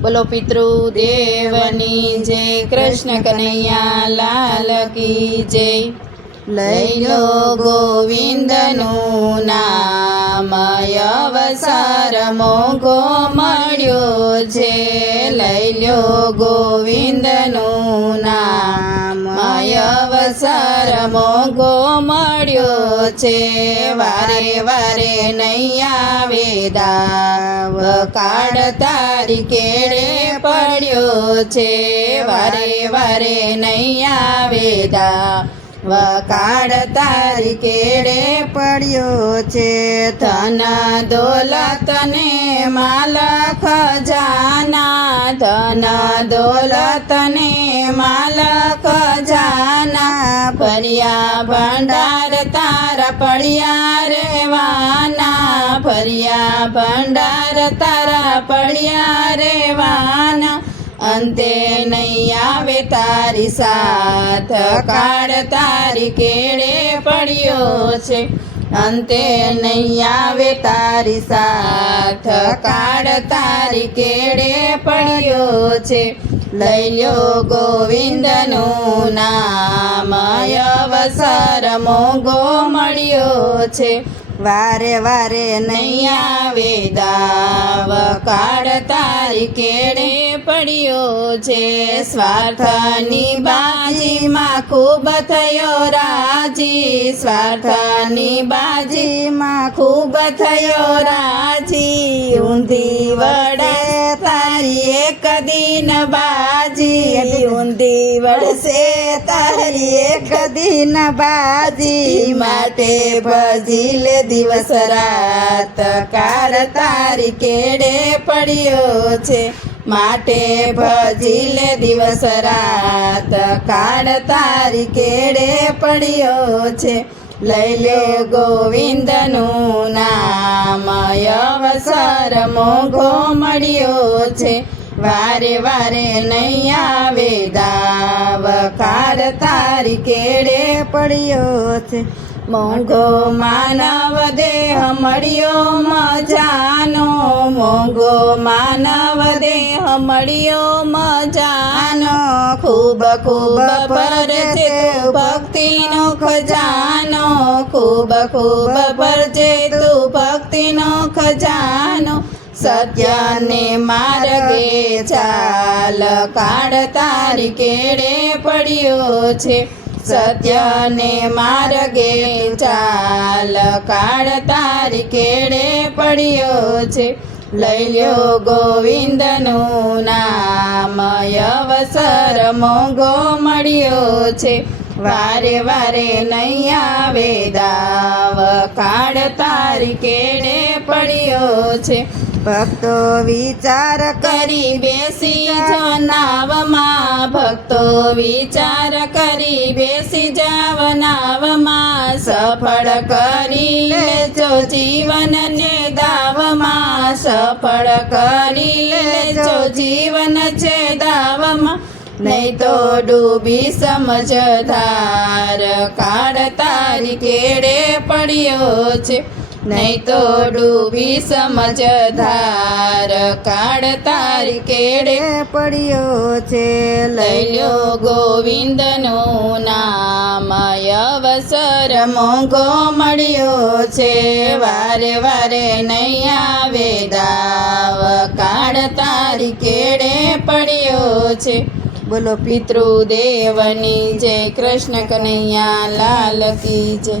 બોલો પિતૃદેવની જય, કૃષ્ણ કનૈયા, લાલ કી જય. લઈ લો ગોવિંદનું નામ, અવસાર મોગો મળ્યો છે. લઈ લો ગોવિંદનું નામ. અવસર મોગો મળ્યો છે. વારે વારે નૈયા વેદાવ કાળ તારી કેળે પડ્યો છે. વારે વારે નૈયા વેદા વકાળ તારી કેડે પડ્યો છે. ધન દોલત ને માલ ખજાના. ધન દોલત ને માલ ખજાના. ફરિયા ભંડાર તારા પડ્યા રેવાના ફરિયા ભંડાર તારા પડ્યા રેવાના અંતે નહીં આવે તારી સાથ. કાળ તારી કેળે પડ્યો છે. અંતે નહીં આવે તારી સાથ. કાળ તારી કેળે પડ્યો છે. લઈ લ્યો ગોવિંદનું નામ. અવસર મોગો મળ્યો છે. વારે વારે નહીં આવે દાવ. કાળ તારી કેડે પડ્યો છે. સ્વાર્થની બાજીમાં ખૂબ થયો રાજી. સ્વાર્થની બાજીમાં ખૂબ થયો રાજી. ઊંધી વડે તારી એક દિન બાજી. ઊંધી વડશે એક દિન બાજી માટે ભજી લે દિવસ રાત. કાર તારી કેડે પડ્યો છે માટે ભજી લે દિવસ રાત. કાળ તારી કેડે પડ્યો છે. લઈ લે ગોવિંદનું નામ. અવસર મોઘો મળ્યો છે. વારે વારે નહીં આવે દાવ કાર તારી કેડે પડ્યો છે. મોંઘો માનવ દેહ મળ્યો મજાનો. મોંઘો માનવ દેહ મળ્યો મજાનો. ખૂબ ખૂબ પર છે ભક્તિનો ખજાનો. ખૂબ ખૂબ પર ખજાનો સત્યને માર્ગે ચાલ. કાળ તારી કેડે પડ્યો છે. સત્યને માર્ગે ચાલ. કાળ તારી કેડે પડ્યો છે. લઈ લ્યો ગોવિંદનું નામ. અવસર મોંઘો મળ્યો છે. વારે વારે નહીં આવે દાવ. કાળ તારી કેડે પડ્યો છે. ભક્તો વિચાર કરી બેસી જનાવમાં ભક્તો વિચાર કરી બેસી જાવ નાવમાં સફળ કરી લેજો જીવનને દાવમાં સફળ કરી લેજો જીવન છે દાવમાં નહીં તો ડૂબી સમજદાર કાળ તારી કેડે પડ્યો છે. નહીં તો ડૂબી સમજદાર. કાળ તારી કેડે પડ્યો છે. લઈ લ્યો ગોવિંદનું નામ. અવસર મોંઘો મળ્યો છે. વારે વારે નહીં આવે દાવ. કાળ તારી કેડે પડ્યો છે. બોલો પિતૃદેવની જય. કૃષ્ણ કનૈયા, લાલ કી જય.